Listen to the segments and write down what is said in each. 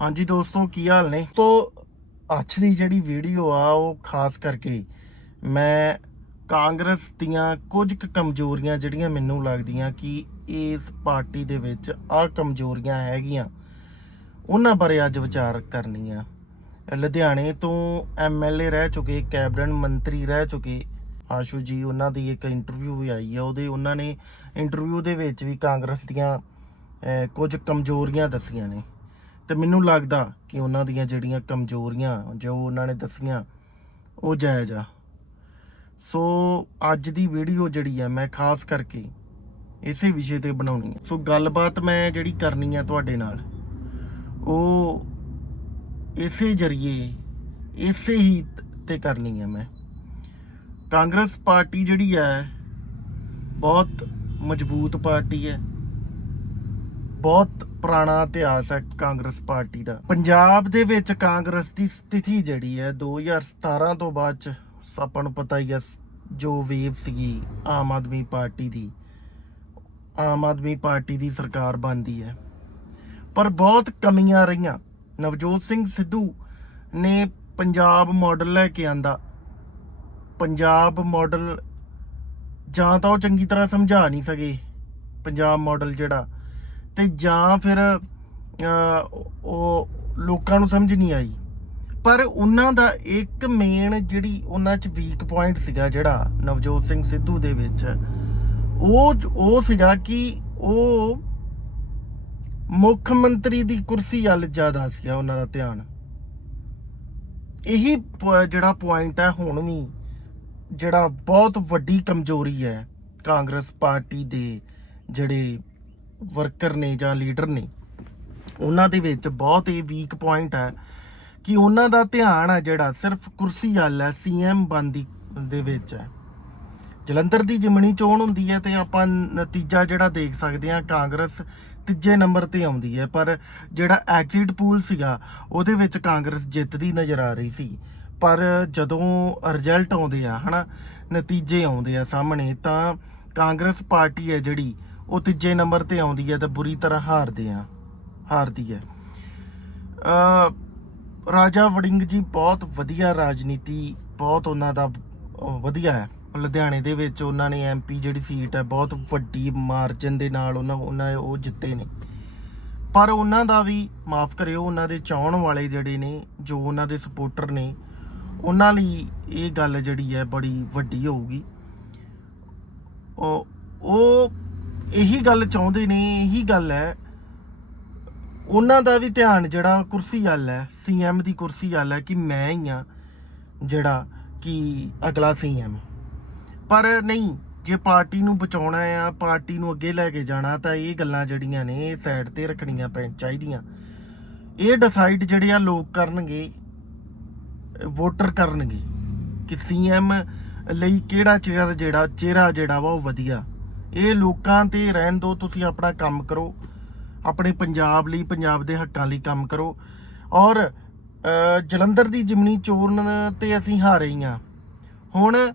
ਹਾਂਜੀ ਦੋਸਤੋ, ਕੀ ਹਾਲ ਨੇ? ਤੋ ਅੱਜ ਦੀ ਜਿਹੜੀ ਵੀਡੀਓ ਆ, ਉਹ ਖਾਸ ਕਰਕੇ ਮੈਂ ਕਾਂਗਰਸ ਦੀਆਂ ਕੁਝ ਕੁ ਕਮਜ਼ੋਰੀਆਂ ਜਿਹੜੀਆਂ ਮੈਨੂੰ ਲੱਗਦੀਆਂ ਕਿ ਇਸ ਪਾਰਟੀ ਦੇ ਵਿੱਚ ਆ ਕਮਜ਼ੋਰੀਆਂ ਹੈਗੀਆਂ, ਉਹਨਾਂ ਬਾਰੇ ਅੱਜ ਵਿਚਾਰ ਕਰਨੀ ਆ ਲੁਧਿਆਣੇ ਤੋਂ ਐਮਐਲਏ ਰਹਿ ਚੁੱਕੇ, ਕੈਬਨਿਟ ਮੰਤਰੀ ਰਹਿ ਚੁੱਕੇ। ਆਸ਼ੂ ਜੀ, ਉਹਨਾਂ ਦੀ ਇੱਕ ਇੰਟਰਵਿਊ ਵੀ ਆਈ ਆ, ਉਹਦੇ ਉਹਨਾਂ ਨੇ ਇੰਟਰਵਿਊ ਦੇ ਵਿੱਚ ਵੀ ਕਾਂਗਰਸ ਦੀਆਂ ਕੁਝ ਕਮਜ਼ੋਰੀਆਂ ਦੱਸੀਆਂ ਨੇ। ਤੇ ਮੈਨੂੰ ਲੱਗਦਾ ਕਿ ਉਹਨਾਂ ਦੀਆਂ ਜਿਹੜੀਆਂ ਕਮਜ਼ੋਰੀਆਂ ਜੋ ਉਹਨਾਂ ਨੇ ਦੱਸੀਆਂ, ਉਹ ਜਾਇਜ਼ ਆ। ਸੋ ਅੱਜ ਦੀ ਵੀਡੀਓ ਜਿਹੜੀ ਆ, ਮੈਂ ਖਾਸ ਕਰਕੇ ਇਸੇ ਵਿਸ਼ੇ ਤੇ ਬਣਾਉਣੀ ਹੈ ਸੋ ਗੱਲਬਾਤ ਮੈਂ ਜਿਹੜੀ ਕਰਨੀ ਆ ਤੁਹਾਡੇ ਨਾਲ, ਉਹ ਇਸੇ ਜਰੀਏ, ਇਸੇ ਹੀ ਤੇ ਕਰਨੀ ਹੈ ਮੈਂ। ਕਾਂਗਰਸ ਪਾਰਟੀ ਜਿਹੜੀ ਹੈ ਬਹੁਤ ਮਜ਼ਬੂਤ ਪਾਰਟੀ ਹੈ। ਬਹੁਤ ਪੁਰਾਣਾ ਇਤਿਹਾਸ ਹੈ ਕਾਂਗਰਸ ਪਾਰਟੀ ਦਾ। ਪੰਜਾਬ ਦੇ ਵਿੱਚ ਕਾਂਗਰਸ ਦੀ ਸਥਿਤੀ ਜਿਹੜੀ ਹੈ 2017 ਤੋਂ ਬਾਅਦ ਚ ਆਪਾਂ ਨੂੰ ਪਤਾ ਹੀ ਹੈ, ਜੋ ਵੇਵ ਸੀਗੀ ਆਮ ਆਦਮੀ ਪਾਰਟੀ ਦੀ, ਆਮ ਆਦਮੀ ਪਾਰਟੀ ਦੀ ਸਰਕਾਰ ਬਣਦੀ ਹੈ। ਪਰ ਬਹੁਤ ਕਮੀਆਂ ਰਹੀਆਂ। ਨਵਜੋਤ ਸਿੰਘ ਸਿੱਧੂ ਨੇ ਪੰਜਾਬ ਮਾਡਲ ਲੈ ਕੇ ਆਂਦਾ। ਪੰਜਾਬ ਮਾਡਲ ਜਾਂ ਤਾਂ ਉਹ ਚੰਗੀ ਤਰ੍ਹਾਂ ਸਮਝਾ ਨਹੀਂ ਸਕੇ। ਪੰਜਾਬ ਮਾਡਲ ਜਿਹੜਾ ਤੇ ਜਾਂ ਫਿਰ ਉਹ ਲੋਕਾਂ ਨੂੰ ਸਮਝ ਨਹੀਂ ਆਈ। ਪਰ ਉਹਨਾਂ ਦਾ ਇੱਕ ਮੇਨ ਜਿਹੜੀ ਉਹਨਾਂ 'ਚ ਵੀਕ ਪੁਆਇੰਟ ਸੀਗਾ ਜਿਹੜਾ ਨਵਜੋਤ ਸਿੰਘ ਸਿੱਧੂ ਦੇ ਵਿੱਚ, ਉਹ ਉਹ ਸੀਗਾ ਕਿ ਉਹ ਮੁੱਖ ਮੰਤਰੀ ਦੀ ਕੁਰਸੀ ਵੱਲ ਜ਼ਿਆਦਾ ਸੀਗਾ ਉਹਨਾਂ ਦਾ ਧਿਆਨ। ਇਹੀ ਪ- ਜਿਹੜਾ ਪੁਆਇੰਟ ਹੈ ਹੁਣ ਵੀ ਜਿਹੜਾ ਬਹੁਤ ਵੱਡੀ ਕਮਜ਼ੋਰੀ ਹੈ ਕਾਂਗਰਸ ਪਾਰਟੀ ਦੇ ਜਿਹੜੇ ਵਰਕਰ ਨੇ ਜਾਂ ਲੀਡਰ ਨੇ, ਉਹਨਾਂ ਦੇ ਵਿੱਚ ਬਹੁਤ ਹੀ ਵੀਕ ਪੁਆਇੰਟ ਹੈ ਕਿ ਉਹਨਾਂ ਦਾ ਧਿਆਨ ਹੈ ਜਿਹੜਾ ਸਿਰਫ ਕੁਰਸੀ ਵੱਲ ਹੈ ਸੀਐਮ ਬੰਦੀ ਦੇ ਵਿੱਚ ਹੈ। ਜਲੰਧਰ ਦੀ ਜਿਮਣੀ ਚੋਣ ਹੁੰਦੀ ਹੈ ਤੇ ਆਪਾਂ ਨਤੀਜਾ ਜਿਹੜਾ ਦੇਖ ਸਕਦੇ ਹਾਂ, ਕਾਂਗਰਸ ਤੀਜੇ ਨੰਬਰ ਤੇ ਆਉਂਦੀ ਹੈ, ਪਰ ਜਿਹੜਾ ਐਗਜ਼ਿਟ ਪੂਲ ਸੀਗਾ, ਉਹਦੇ ਵਿੱਚ ਕਾਂਗਰਸ ਜਿੱਤਦੀ ਨਜ਼ਰ ਆ ਰਹੀ ਸੀ। ਪਰ ਜਦੋਂ ਰਿਜ਼ਲਟ ਆਉਂਦੇ ਆ, ਹਨਾ, ਨਤੀਜੇ ਆਉਂਦੇ ਆ ਸਾਹਮਣੇ, ਤਾਂ ਕਾਂਗਰਸ ਪਾਰਟੀ ਹੈ ਜਿਹੜੀ ਉਹ ਤੀਜੇ ਨੰਬਰ ਤੇ ਆਉਂਦੀ ਹੈ ਤਾਂ ਬੁਰੀ ਤਰ੍ਹਾਂ ਹਾਰਦੇ ਆ, ਹਾਰਦੀ ਹੈ। ਅ ਰਾਜਾ ਵੜਿੰਗ ਜੀ ਬਹੁਤ ਵਧੀਆ ਰਾਜਨੀਤੀ, ਬਹੁਤ ਉਹਨਾਂ ਦਾ ਵਧੀਆ ਹੈ। ਲੁਧਿਆਣੇ ਦੇ ਵਿੱਚ ਉਹਨਾਂ ਨੇ ਐਮਪੀ ਜਿਹੜੀ ਸੀਟ ਹੈ, ਬਹੁਤ ਵੱਡੀ ਮਾਰਜਨ ਦੇ ਨਾਲ ਉਹਨਾਂ ਉਹਨਾਂ ਉਹ ਜਿੱਤੇ ਨੇ। ਪਰ ਉਹਨਾਂ ਦਾ ਵੀ, ਮਾਫ ਕਰਿਓ, ਉਹਨਾਂ ਦੇ ਚਾਹਣ ਵਾਲੇ ਜਿਹੜੇ ਨੇ, ਜੋ ਉਹਨਾਂ ਦੇ ਸਪੋਰਟਰ ਨੇ, ਉਹਨਾਂ ਲਈ ਇਹ ਗੱਲ ਜਿਹੜੀ ਹੈ ਬੜੀ ਵੱਡੀ ਹੋਊਗੀ। ਉਹ ਉਹ ਇਹੀ ਗੱਲ ਚਾਹੁੰਦੇ ਨੇ, ਇਹੀ ਗੱਲ ਹੈ। ਉਹਨਾਂ ਦਾ ਵੀ ਧਿਆਨ ਜਿਹੜਾ ਕੁਰਸੀ ਵੱਲ ਹੈ ਸੀਐਮ ਦੀ ਕੁਰਸੀ ਵੱਲ ਹੈ ਕਿ ਮੈਂ ਹੀ ਆ ਜਿਹੜਾ ਕਿ ਅਗਲਾ ਸੀਐਮ ਪਰ ਨਹੀਂ, ਜੇ ਪਾਰਟੀ ਨੂੰ ਬਚਾਉਣਾ ਆ ਪਾਰਟੀ ਨੂੰ ਅੱਗੇ ਲੈ ਕੇ ਜਾਣਾ, ਤਾਂ ਇਹ ਗੱਲਾਂ ਜਿਹੜੀਆਂ ਨੇ, ਇਹ ਸਾਈਡ ਤੇ ਰੱਖਣੀਆਂ ਪੈਣ ਚਾਹੀਦੀਆਂ। ਇਹ ਡਿਸਾਈਡ ਜਿਹੜੇ ਆ ਲੋਕ ਕਰਨਗੇ ਵੋਟਰ ਕਰਨਗੇ ਕਿ ਸੀਐਮ ਲਈ ਕਿਹੜਾ ਚਿਹਰਾ ਜਿਹੜਾ ਚਿਹਰਾ ਜਿਹੜਾ ਵਾ ਉਹ ਵਧੀਆ। ਇਹ ਲੋਕਾਂ ਤੇ ਰਹਿਣ ਦਿਓ ਤੁਸੀਂ ਆਪਣਾ ਕੰਮ ਕਰੋ। ਆਪਣੇ ਪੰਜਾਬ ਲਈ, ਪੰਜਾਬ ਦੇ ਹੱਕਾਂ ਲਈ ਕੰਮ ਕਰੋ। ਔਰ ਜਲੰਧਰ ਦੀ ਜਿਮਨੀ ਚੋਣ ਤੇ ਅਸੀਂ ਹਾਰੇ ਹੀ ਆ। ਹੁਣ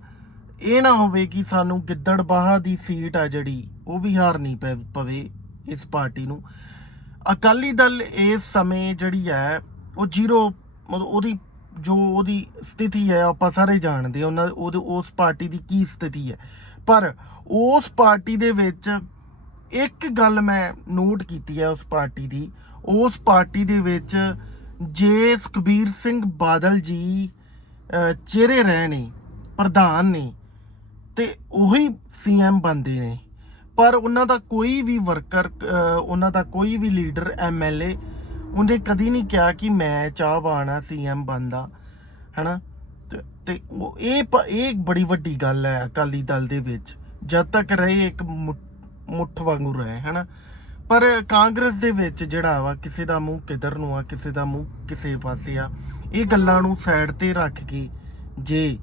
ਇਹ ਨਾ ਹੋਵੇ ਕਿ ਸਾਨੂੰ ਗਿੱਦੜਬਾਹਾ ਦੀ ਸੀਟ ਆ ਜਿਹੜੀ, ਉਹ ਵੀ ਹਾਰਨੀ ਪੈ- ਪਵੇ ਇਸ ਪਾਰਟੀ ਨੂੰ। ਅਕਾਲੀ ਦਲ ਇਸ ਸਮੇਂ ਜਿਹੜੀ ਹੈ, ਉਹ ਜ਼ੀਰੋ ਮਤਲਬ ਉਹਦੀ ਜੋ ਉਹਦੀ ਸਥਿਤੀ ਹੈ, ਆਪਾਂ ਸਾਰੇ ਜਾਣਦੇ ਹਾਂ, ਉਹਨਾਂ, ਉਹਦੇ, ਉਸ ਪਾਰਟੀ ਦੀ ਕੀ ਸਥਿਤੀ ਹੈ। ਪਰ ਉਸ ਪਾਰਟੀ ਦੇ ਵਿੱਚ ਇੱਕ ਗੱਲ ਮੈਂ ਨੋਟ ਕੀਤੀ ਹੈ ਉਸ ਪਾਰਟੀ ਦੀ, ਉਸ ਪਾਰਟੀ ਦੇ ਵਿੱਚ ਜੇ ਸੁਖਬੀਰ ਸਿੰਘ ਬਾਦਲ ਜੀ ਚਿਹਰੇ ਰਹੇ ਨੇ, ਪ੍ਰਧਾਨ ਨੇ, ਤੇ ਉਹੀ ਸੀਐਮ ਬਣਦੇ ਨੇ, ਪਰ ਉਹਨਾਂ ਦਾ ਕੋਈ ਵੀ ਵਰਕਰ ਉਹਨਾਂ ਦਾ ਕੋਈ ਵੀ ਲੀਡਰ ਐਮਐਲਏ ਉਹਨੇ ਕਦੀ ਨਹੀਂ ਕਿਹਾ ਕਿ ਮੈਂ ਚਾਹਵਾਨ ਆ ਸੀਐਮ ਬਣਦਾ ਹੈਨਾ? ਤੇ- ਇਹ ਪ- ਇਹ ਬੜੀ ਵੱਡੀ ਗੱਲ ਹੈ ਅਕਾਲੀ ਦਲ ਦੇ ਵਿੱਚ। ਜਦ ਤੱਕ ਰਹੇ ਇੱਕ ਮੁੱਠ ਵਾਂਗੂ ਰਹੇ, ਹੈਨਾ? ਪਰ ਕਾਂਗਰਸ ਦੇ ਵਿੱਚ ਜਿਹੜਾ ਵਾ, ਕਿਸੇ ਦਾ ਮੂੰਹ ਕਿਧਰ ਨੂੰ ਆ, ਕਿਸੇ ਦਾ ਮੂੰਹ ਕਿਸੇ ਪਾਸੇ ਆ, ਇਹ ਗੱਲਾਂ ਨੂੰ ਸਾਈਡ ਤੇ ਰੱਖ ਕੇ ਜੇ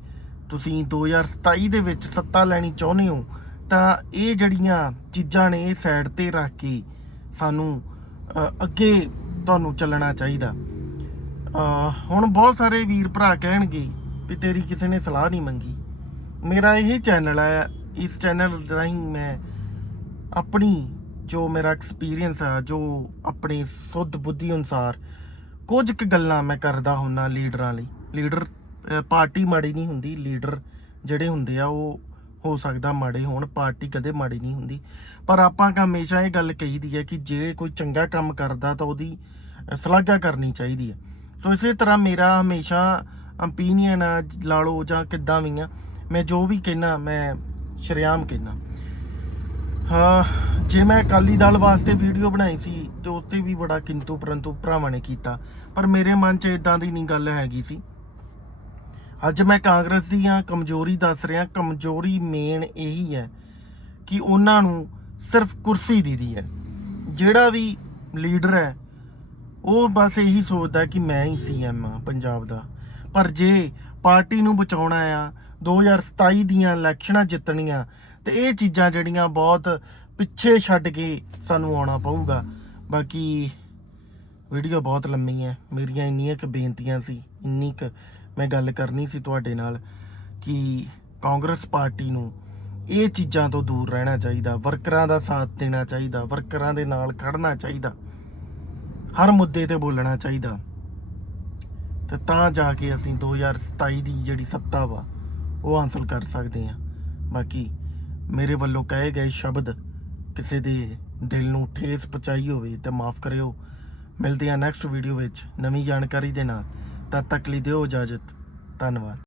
ਤੁਸੀਂ 2027 ਦੇ ਵਿੱਚ ਸੱਤਾ ਲੈਣੀ ਚਾਹੁੰਦੇ ਹੋ, ਤਾਂ ਇਹ ਜਿਹੜੀਆਂ ਚੀਜ਼ਾਂ ਨੇ ਇਹ ਸਾਈਡ ਤੇ ਰੱਖ ਕੇ ਸਾਨੂੰ ਅੱਗੇ ਤੁਹਾਨੂੰ ਚੱਲਣਾ ਚਾਹੀਦਾ। ਹੁਣ ਬਹੁਤ ਸਾਰੇ ਵੀਰ ਭਰਾ ਕਹਿਣਗੇ ਵੀ ਤੇਰੀ ਕਿਸੇ ਨੇ ਸਲਾਹ ਨਹੀਂ ਮੰਗੀ। ਮੇਰਾ ਇਹ ਚੈਨਲ ਹੈ ਇਸ ਚੈਨਲ ਰਾਹੀਂ ਮੈਂ ਆਪਣੀ ਜੋ ਮੇਰਾ ਐਕਸਪੀਰੀਅੰਸ ਆ, ਜੋ ਆਪਣੀ ਸੁੱਧ ਬੁੱਧੀ ਅਨੁਸਾਰ ਕੁਝ ਕੁ ਗੱਲਾਂ ਮੈਂ ਕਰਦਾ ਹੁੰਨਾ ਲੀਡਰਾਂ ਲਈ। ਲੀਡਰ ਪਾਰਟੀ ਮਾੜੀ ਨਹੀਂ ਹੁੰਦੀ, ਲੀਡਰ ਜਿਹੜੇ ਹੁੰਦੇ ਆ, ਉਹ ਹੋ ਸਕਦਾ ਮਾੜੇ ਹੋਣ, ਪਾਰਟੀ ਕਦੇ ਮਾੜੀ ਨਹੀਂ ਹੁੰਦੀ। ਪਰ ਆਪਾਂ ਹਮੇਸ਼ਾ ਇਹ ਗੱਲ ਕਹੀਦੀ ਹੈ ਕਿ ਜੇ ਕੋਈ ਚੰਗਾ ਕੰਮ ਕਰਦਾ ਤਾਂ ਉਹਦੀ ਸ਼ਲਾਘਾ ਕਰਨੀ ਚਾਹੀਦੀ ਹੈ। ਸੋ ਇਸੇ ਤਰ੍ਹਾਂ ਮੇਰਾ ਹਮੇਸ਼ਾ ਓਪੀਨੀਅਨ ਆ, ਲਾ ਲਓ ਜਾਂ ਕਿੱਦਾਂ ਵੀ ਆ, ਮੈਂ ਜੋ ਵੀ ਕਹਿਣਾ ਮੈਂ ਸ਼ਰੇਆਮ ਕਹਿਣਾ ਹਾਂ, ਜੇ ਮੈਂ ਅਕਾਲੀ ਦਲ ਵਾਸਤੇ ਵੀਡੀਓ ਬਣਾਈ ਸੀ, ਤੇ ਉੱਤੇ ਵੀ ਬੜਾ ਕਿੰਤੂ ਪਰੰਤੂ ਭਰਾਵਾਂ ਨੇ ਕੀਤਾ, ਪਰ ਮੇਰੇ ਮਨ 'ਚ ਇਦਾਂ ਦੀ ਨਹੀਂ ਗੱਲ ਹੈਗੀ ਸੀ। ਅੱਜ ਮੈਂ ਕਾਂਗਰਸ ਦੀਆਂ ਕਮਜ਼ੋਰੀ ਦੱਸ ਰਿਹਾ, ਕਮਜ਼ੋਰੀ ਮੇਨ ਇਹੀ ਹੈ ਕਿ ਉਹਨਾਂ ਨੂੰ ਸਿਰਫ ਕੁਰਸੀ ਦੀਦੀ ਹੈ। ਜਿਹੜਾ ਵੀ ਲੀਡਰ ਹੈ, ਉਹ ਬਸ ਇਹੀ ਸੋਚਦਾ ਕਿ ਮੈਂ ਹੀ ਸੀਐਮ ਆ ਪੰਜਾਬ ਦਾ। ਪਰ ਜੇ ਪਾਰਟੀ ਨੂੰ ਬਚਾਉਣਾ ਆ 2027 ਦੀਆਂ ਇਲੈਕਸ਼ਨਾਂ ਜਿੱਤਣੀਆਂ, ਤੇ ਇਹ ਚੀਜ਼ਾਂ ਜਿਹੜੀਆਂ ਬਹੁਤ ਪਿੱਛੇ ਛੱਡ ਕੇ ਸਾਨੂੰ ਆਉਣਾ ਪਊਗਾ। ਬਾਕੀ ਵੀਡੀਓ ਬਹੁਤ ਲੰਮੀ ਹੈ ਮੇਰੀਆਂ ਇੰਨੀਆਂ ਕੁ ਬੇਨਤੀਆਂ ਸੀ, ਇੰਨੀ ਕੁ ਮੈਂ ਗੱਲ ਕਰਨੀ ਸੀ ਤੁਹਾਡੇ ਨਾਲ ਕਿ ਕਾਂਗਰਸ ਪਾਰਟੀ ਨੂੰ ਇਹ ਚੀਜ਼ਾਂ ਤੋਂ ਦੂਰ ਰਹਿਣਾ ਚਾਹੀਦਾ, ਵਰਕਰਾਂ ਦਾ ਸਾਥ ਦੇਣਾ ਚਾਹੀਦਾ, ਵਰਕਰਾਂ ਦੇ ਨਾਲ ਖੜਨਾ ਚਾਹੀਦਾ, ਹਰ ਮੁੱਦੇ ਤੇ ਬੋਲਣਾ ਚਾਹੀਦਾ। ਤੇ ਤਾਂ ਜਾ ਕੇ ਅਸੀਂ 2027 ਦੀ ਜਿਹੜੀ ਸੱਤਾ ਵਾ, ਉਹ ਹਾਸਲ ਕਰ ਸਕਦੇ ਹਾਂ। ਬਾਕੀ ਮੇਰੇ ਵੱਲੋਂ ਕਹੇ ਗਏ ਸ਼ਬਦ ਕਿਸੇ ਦੇ ਦਿਲ ਨੂੰ ਠੇਸ ਪਹੁੰਚਾਈ ਹੋਵੇ ਤਾਂ ਮਾਫ ਕਰਿਓ। ਮਿਲਦੇ ਹਾਂ ਨੈਕਸਟ ਵੀਡੀਓ ਵਿੱਚ ਨਵੀਂ ਜਾਣਕਾਰੀ ਦੇ ਨਾਲ। ਤਦ ਤੱਕ ਲਈ ਦਿਓ ਇਜਾਜ਼ਤ। ਧੰਨਵਾਦ।